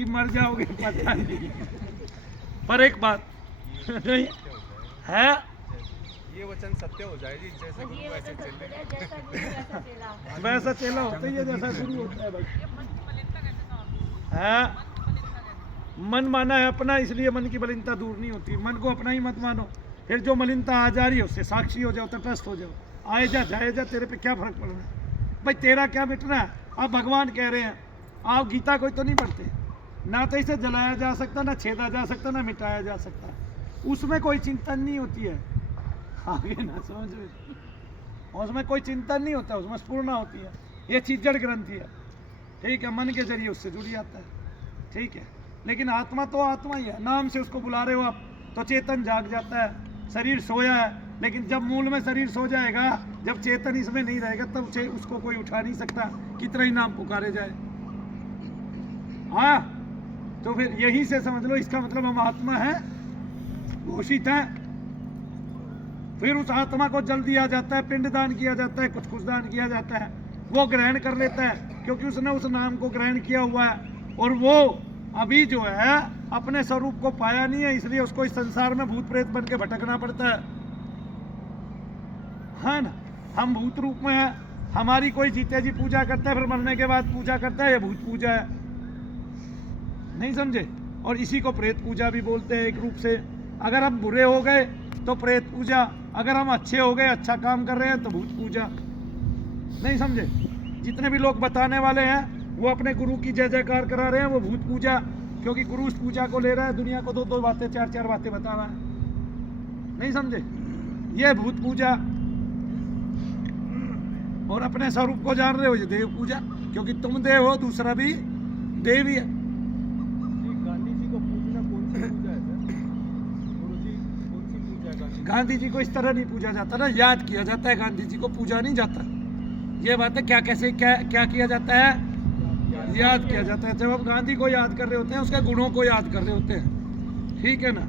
कि मर जाओगे पता नहीं, पर एक बात नहीं है, ये वचन सत्य हो जाए जी, जैसे गुरु वैसे चेले। वैसा चेला होता ही है जैसा गुरु होता है भाई। है मन माना है अपना, इसलिए मन की मलिनता दूर नहीं होती। मन को अपना ही मत मानो, फिर जो मलिनता आ जा रही है उससे साक्षी हो जाओ, तटस्थ हो जाओ। आए जा जाए जा, तेरे पे क्या फर्क पड़ रहा है भाई, तेरा क्या मिटना है। आप भगवान कह रहे हैं, आप गीता कोई तो नहीं पढ़ते, ना तो इसे जलाया जा सकता, ना छेदा जा सकता, ना मिटाया जा सकता, उसमें कोई चिंतन नहीं होती है। आगे ना समझ में, उसमें कोई चिंतन नहीं होता, उसमें स्फूर्णा होती है। ये चीज जड़ ग्रंथि है, ठीक है, मन के जरिए उससे जुड़ी आता है, ठीक है। लेकिन आत्मा तो आत्मा ही है, नाम से उसको बुला रहे हो आप तो चेतन जाग जाता है, शरीर सोया है। लेकिन जब मूल में शरीर सो जाएगा, जब चेतन इसमें नहीं रहेगा, तब उसको कोई उठा नहीं सकता, कितना ही नाम पुकारे जाए। हाँ, तो फिर यही से समझ लो, इसका मतलब हम आत्मा है, घोषित है। फिर उस आत्मा को जल दिया जाता है, पिंडदान किया जाता है, कुछ दान किया जाता है, वो ग्रहण कर लेता है, क्योंकि उसने उस नाम को ग्रहण किया हुआ है। और वो अभी जो है अपने स्वरूप को पाया नहीं है, इसलिए उसको इस संसार में भूत प्रेत बन के भटकना पड़ता है ना। हम भूत रूप में है, हमारी कोई जीते जी पूजा करता है, फिर मरने के बाद पूजा करता है, ये भूत पूजा है, नहीं समझे। और इसी को प्रेत पूजा भी बोलते हैं एक रूप से। अगर हम बुरे हो गए तो प्रेत पूजा, अगर हम अच्छे हो गए, अच्छा काम कर रहे हैं तो भूत पूजा, नहीं समझे। जितने भी लोग बताने वाले हैं वो अपने गुरु की जय जयकार करा रहे हैं, वो भूत पूजा, क्योंकि गुरु उस पूजा को ले रहा है, दुनिया को दो बातें, चार बातें बता रहा है, नहीं समझे। ये भूत पूजा। और अपने स्वरूप को जान रहे हो, ये देव पूजा, क्योंकि तुम देव हो, दूसरा भी देव ही है। गांधी जी को पूजना कौन सी पूजा है सर? गुरुजी कौन सी पूजा है? गांधी जी को इस तरह नहीं पूजा जाता ना, याद किया जाता है, गांधी जी को पूजा नहीं जाता। ये बात है, क्या कैसे क्या किया जाता है, याद किया जाता है। जब हम गांधी को याद कर रहे होते हैं, उसके गुणों को याद कर रहे होते हैं, ठीक है ना,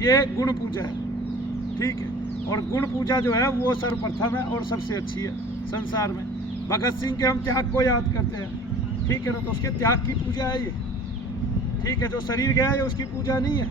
ये गुण पूजा है, ठीक है। और गुण पूजा जो है वो सर्वप्रथम है और सबसे अच्छी है संसार में। भगत सिंह के हम त्याग को याद करते हैं, ठीक है ना, तो उसके त्याग की पूजा है ये, ठीक है। जो शरीर गया है उसकी पूजा नहीं है,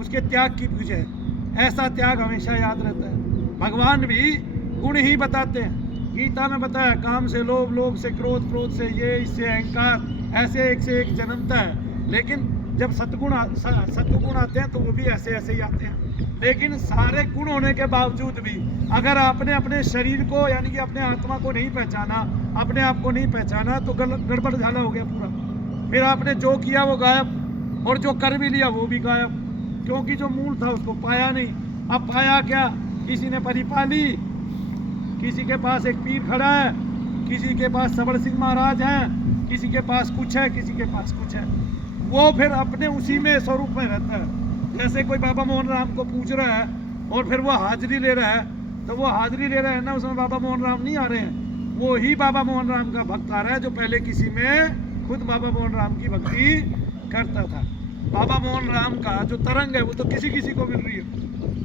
उसके त्याग की पूजा है। ऐसा त्याग हमेशा याद रहता है। भगवान भी गुण ही बताते हैं, गीता में बताया, काम से लोभ, लोभ से क्रोध, क्रोध से ये, इससे अहंकार, ऐसे एक से एक जन्मता है। लेकिन जब सतगुण आते हैं तो वो भी ऐसे ऐसे ही आते हैं। लेकिन सारे गुण होने के बावजूद भी अगर आपने अपने शरीर को, यानी कि अपने आत्मा को नहीं पहचाना, अपने आप को नहीं पहचाना, तो गड़बड़ झाला हो गया पूरा। फिर आपने जो किया वो गायब, और जो कर भी लिया वो भी गायब, क्योंकि जो मूल था उसको पाया नहीं। अब पाया क्या, किसी ने परी पाली, किसी के पास एक पीर खड़ा है, किसी के पास सबड़ सिंह महाराज हैं, किसी के पास कुछ है, किसी के पास कुछ है। वो फिर अपने उसी में स्वरूप में रहता है। जैसे कोई बाबा मोहन राम को पूज रहा है और फिर वो हाजिरी ले रहा है, तो वो हाजिरी ले रहा है ना, उसमें बाबा मोहन राम नहीं आ रहे हैं, वो ही बाबा मोहन राम का भक्त आ रहा है, जो पहले किसी में खुद बाबा मोहन राम की भक्ति करता था। बाबा मोहन राम का जो तरंग है वो तो किसी किसी को मिल रही है,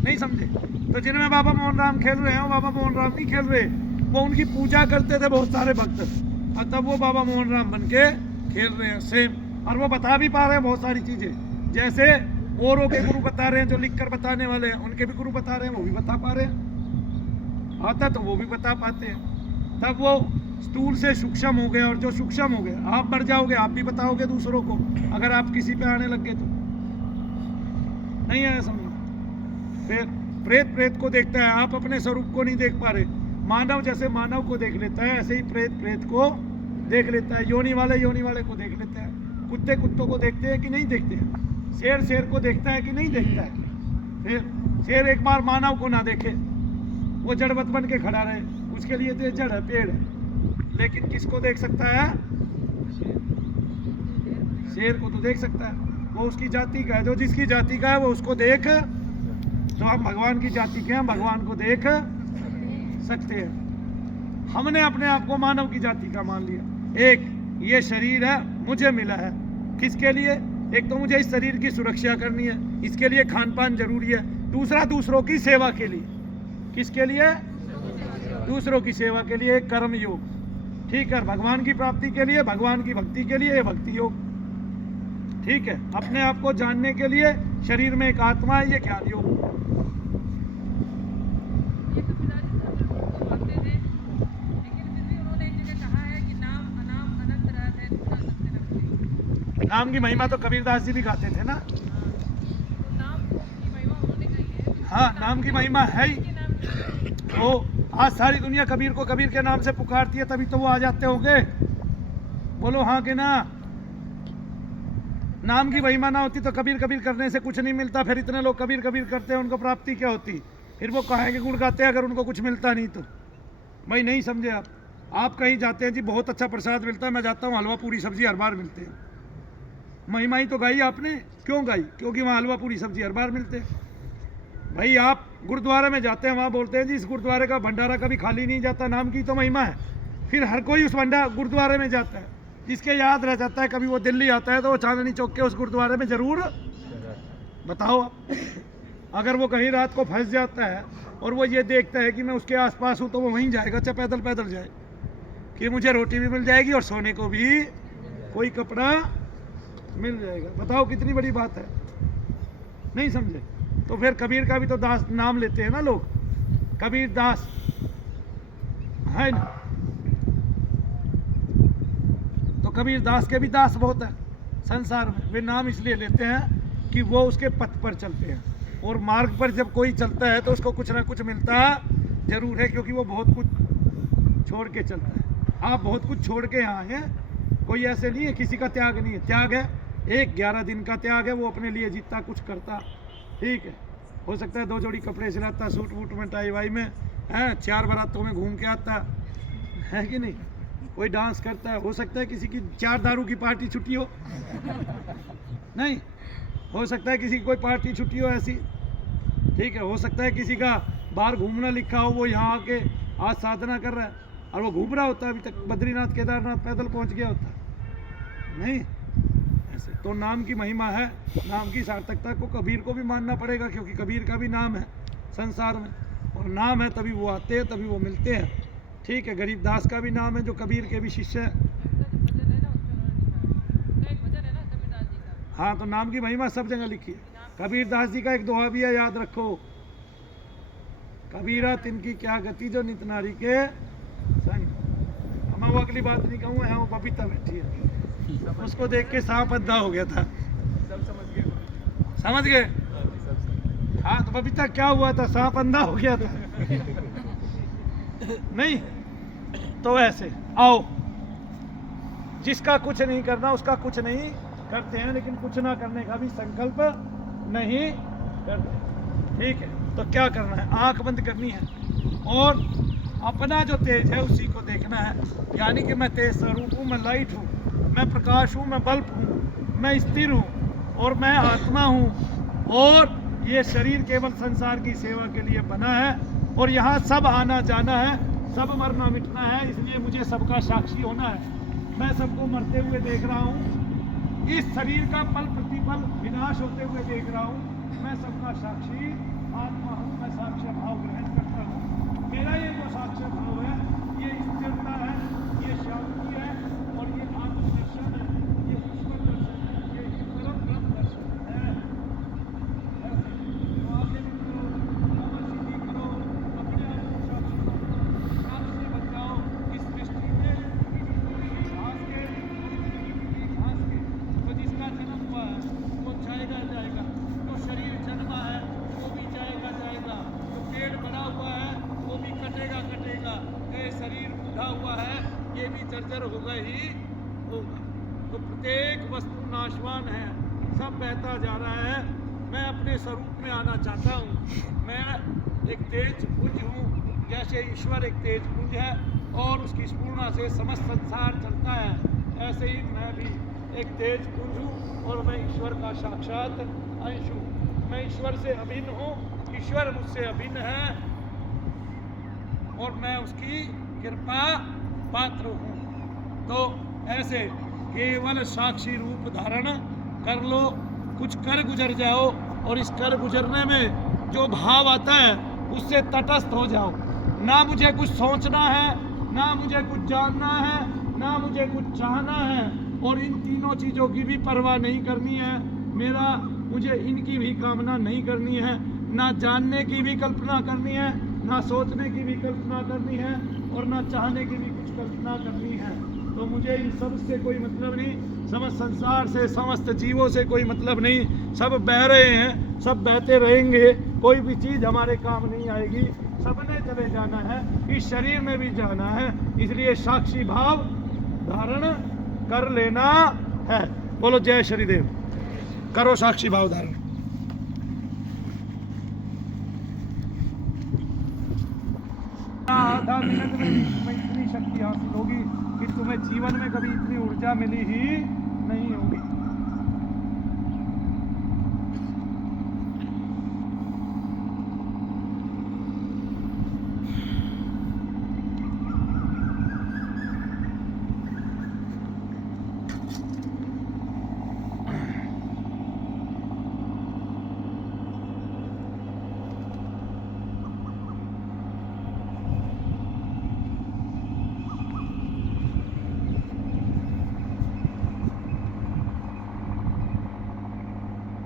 नहीं समझे। तो जिनमें बाबा मोहन राम खेल रहे हैं, वो बाबा मोहन राम नहीं खेल रहे, वो उनकी पूजा करते थे बहुत सारे भक्त, और तब वो बाबा मोहन राम बन के खेल रहे हैं सेम। और वो बता भी पा रहे हैं बहुत सारी चीजें, जैसे औरों के गुरु बता रहे हैं, जो लिख कर बताने वाले हैं उनके भी गुरु बता रहे हैं, वो भी बता पा रहे हैं, आता तो वो भी बता पाते हैं। तब वो स्थूल से सूक्ष्म हो गए, और जो सूक्ष्म हो गए, आप मर जाओगे, आप भी बताओगे दूसरों को, अगर आप किसी पे आने लग गए तो, नहीं है समझ। फिर प्रेत को देखता है, आप अपने स्वरूप को नहीं देख पा रहे। मानव जैसे मानव को देख लेता है, ऐसे ही प्रेत को देख लेता है, योनि वाले को देख लेता है, कुत्तों को देखते हैं कि नहीं देखते हैं, शेर को देखता है कि नहीं देखता है। फिर शेर एक बार मानव को ना देखे, वो जड़वत बन के खड़ा रहे, उसके लिए तो जड़ है, पेड़ है, लेकिन किसको देख सकता है, शेर को तो देख सकता है, वो उसकी जाति का है, जो जिसकी जाति का है वो उसको देख। तो हम भगवान की जाति के हैं, भगवान को देख सकते हैं। हमने अपने आप को मानव की जाति का मान लिया। एक ये शरीर है, मुझे मिला है, किसके लिए, एक तो मुझे इस शरीर की सुरक्षा करनी है, इसके लिए खान पान जरूरी है। दूसरा दूसरों की सेवा के लिए, किसके लिए, दूसरों की सेवा के लिए, एक कर्म योग, ठीक है। भगवान की प्राप्ति के लिए, भगवान की भक्ति के लिए, भक्ति योग, ठीक है, अपने आप को जानने के लिए शरीर में एक आत्मा है, ये ज्ञान योग। ये कबीरदास जी तो मानते थे, लेकिन फिर भी उन्होंने एक जगह कहा है कि नाम अनाम अनंत रहत है, दूसरा सबसे न कोई। नाम की महिमा तो कबीरदास जी भी गाते थे ना। तो नाम की महिमा उन्होंने कही है। हाँ, नाम की महिमा है ही। के नाम की वो आज सारी दुनिया कबीर को कबीर के नाम से पुकारती है, तभी तो वो आ जाते होंगे। बोलो हाँ कि ना। नाम की महिमा ना होती तो कबीर कबीर करने से कुछ नहीं मिलता। फिर इतने लोग कबीर कबीर करते हैं, उनको प्राप्ति क्या होती? फिर वो कहेंगे गुण गाते हैं, अगर उनको कुछ मिलता नहीं तो। भाई नहीं समझे आप। आप कहीं जाते हैं जी, बहुत अच्छा प्रसाद मिलता है, मैं जाता हूँ, हलवा पूरी सब्जी हर बार मिलते हैं। महिमा ही तो गाई आपने। क्यों गाई? क्योंकि वहाँ हलवा पूरी सब्जी हर बार मिलते हैं। भाई आप गुरुद्वारे में जाते हैं, वहाँ बोलते हैं जी इस गुरुद्वारे का भंडारा कभी खाली नहीं जाता, नाम की तो महिमा है। फिर हर कोई उस गुरुद्वारे में जाता है, जिसके याद रह जाता है। कभी वो दिल्ली आता है तो वो चांदनी चौक के उस गुरुद्वारे में जरूर। बताओ आप, अगर वो कहीं रात को फंस जाता है और वो ये देखता है कि मैं उसके आसपास हूँ, तो वो वहीं जाएगा, चाहे पैदल पैदल जाए, कि मुझे रोटी भी मिल जाएगी और सोने को भी कोई कपड़ा मिल जाएगा। बताओ कितनी बड़ी बात है। नहीं समझे? तो फिर कबीर का भी तो दास नाम लेते हैं ना लोग, कबीर दास है ना। तो कबीर दास के भी दास बहुत है संसार में। वे नाम इसलिए लेते हैं कि वो उसके पथ पर चलते हैं, और मार्ग पर जब कोई चलता है तो उसको कुछ ना कुछ मिलता जरूर है, क्योंकि वो बहुत कुछ छोड़ के चलता है। आप बहुत कुछ छोड़ के यहाँ आए हैं, कोई ऐसे नहीं है किसी का त्याग नहीं है। त्याग है, एक 11 दिन का त्याग है, वो अपने लिए जितना कुछ करता, ठीक है। हो सकता है 2 जोड़ी कपड़े सिलाता, सूट वूट में, टाई वाई में, हैं 4 बारातों में घूम के आता है कि नहीं। कोई डांस करता है, हो सकता है किसी की 4 दारू की पार्टी छुट्टी हो नहीं, हो सकता है किसी की कोई पार्टी छुट्टी हो ऐसी, ठीक है। हो सकता है किसी का बाहर घूमना लिखा हो, वो यहाँ आके आज साधना कर रहा है और वो घूम रहा होता है, अभी तक बद्रीनाथ केदारनाथ पैदल पहुँच गया होता है नहीं ऐसे। तो नाम की महिमा है, नाम की सार्थकता को कबीर को भी मानना पड़ेगा, क्योंकि कबीर का भी नाम है संसार में, और नाम है तभी वो आते हैं, तभी वो मिलते हैं, ठीक है। गरीबदास का भी नाम है, जो कबीर के भी शिष्य है। भजन है ना, उसमें एक भजन है ना कबीरदास जी का। हाँ, तो नाम की महिमा सब जगह लिखी है। कबीरदास जी का एक दोहा भी है, याद रखो, कबीरा तिनकी क्या गति जो नित नारी के संग। मैं वो अगली बात नहीं कहूँगा, यहाँ वो बबीता बैठी है, उसको देख के सांप अंधा हो गया था। सब समझ गए। समझ गए? हाँ, तो बबीता क्या हुआ था? सांप अंधा हो गया था नहीं। तो ऐसे आओ, जिसका कुछ नहीं करना उसका कुछ नहीं करते हैं, लेकिन कुछ ना करने का भी संकल्प नहीं करते, ठीक है। तो क्या करना है? आंख बंद करनी है और अपना जो तेज है उसी को देखना है। यानी कि मैं तेज स्वरूप हूँ, मैं लाइट हूँ, मैं प्रकाश हूँ, मैं बल्ब हूँ, मैं स्थिर हूँ और मैं आत्मा हूँ, और ये शरीर केवल संसार की सेवा के लिए बना है, और यहाँ सब आना जाना है, सब मरना मिटना है, इसलिए मुझे सबका साक्षी होना है। मैं सबको मरते हुए देख रहा हूँ, इस शरीर का पल प्रतिपल विनाश होते हुए देख रहा हूँ। मैं सबका साक्षी आत्मा हूँ, मैं साक्ष्य भाव ग्रहण करता हूँ। मेरा ये जो साक्ष्य भाव है, ये स्थिरता है, ये शांति है, और ये आत्मदर्शन है, ये ईश्वर दर्शन है, ये परम ब्रह्म दर्शन है। ऐसे तो आगे भी करो, तपस्या भी करो, अपने आप को साक्षी बनाओ, साक्षी बन जाओ इस सृष्टि में, इस घास के, घास के। तो जिसका जन्म हुआ है वो जाएगा जाएगा, जो शरीर जन्मा है वो भी जाएगा जाएगा, जो पेड़ बना हुआ है वो भी कटेगा कटेगा, ये शरीर बूढ़ा हुआ है ये भी जर्जर होगा ही होगा। तो प्रत्येक वस्तु नाशवान है, सब बहता जा रहा है। मैं अपने स्वरूप में आना चाहता हूँ। मैं एक तेज पुंज हूँ, जैसे ईश्वर एक तेज पुंज है और उसकी स्फूर्णा से समस्त संसार चलता है, ऐसे ही मैं भी एक तेज पुंज हूँ और मैं ईश्वर का साक्षात अंश हूँ। मैं ईश्वर से अभिन्न हूँ, ईश्वर मुझसे अभिन्न है और मैं उसकी कृपा पात्र हूँ। तो ऐसे केवल साक्षी रूप धारण कर लो, कुछ कर गुजर जाओ, और इस कर गुजरने में जो भाव आता है उससे तटस्थ हो जाओ। ना मुझे कुछ सोचना है, ना मुझे कुछ जानना है, ना मुझे कुछ चाहना है, और इन तीनों चीज़ों की भी परवाह नहीं करनी है। मुझे इनकी भी कामना नहीं करनी है, ना जानने की भी कल्पना करनी है, ना सोचने की भी कल्पना करनी है, और ना चाहने की भी कुछ कल्पना करनी है। तो मुझे इन सब से कोई मतलब नहीं, समस्त संसार से, समस्त जीवों से कोई मतलब नहीं। सब बह रहे हैं, सब बहते रहेंगे, कोई भी चीज़ हमारे काम नहीं आएगी। सबने चले जाना है, इस शरीर में भी जाना है, इसलिए साक्षी भाव धारण कर लेना है। बोलो जय श्री देव। करो साक्षी भाव धारण। आधा मिनट में तुम्हें इतनी शक्ति हासिल होगी कि तुम्हें जीवन में कभी इतनी ऊर्जा मिली ही नहीं होगी।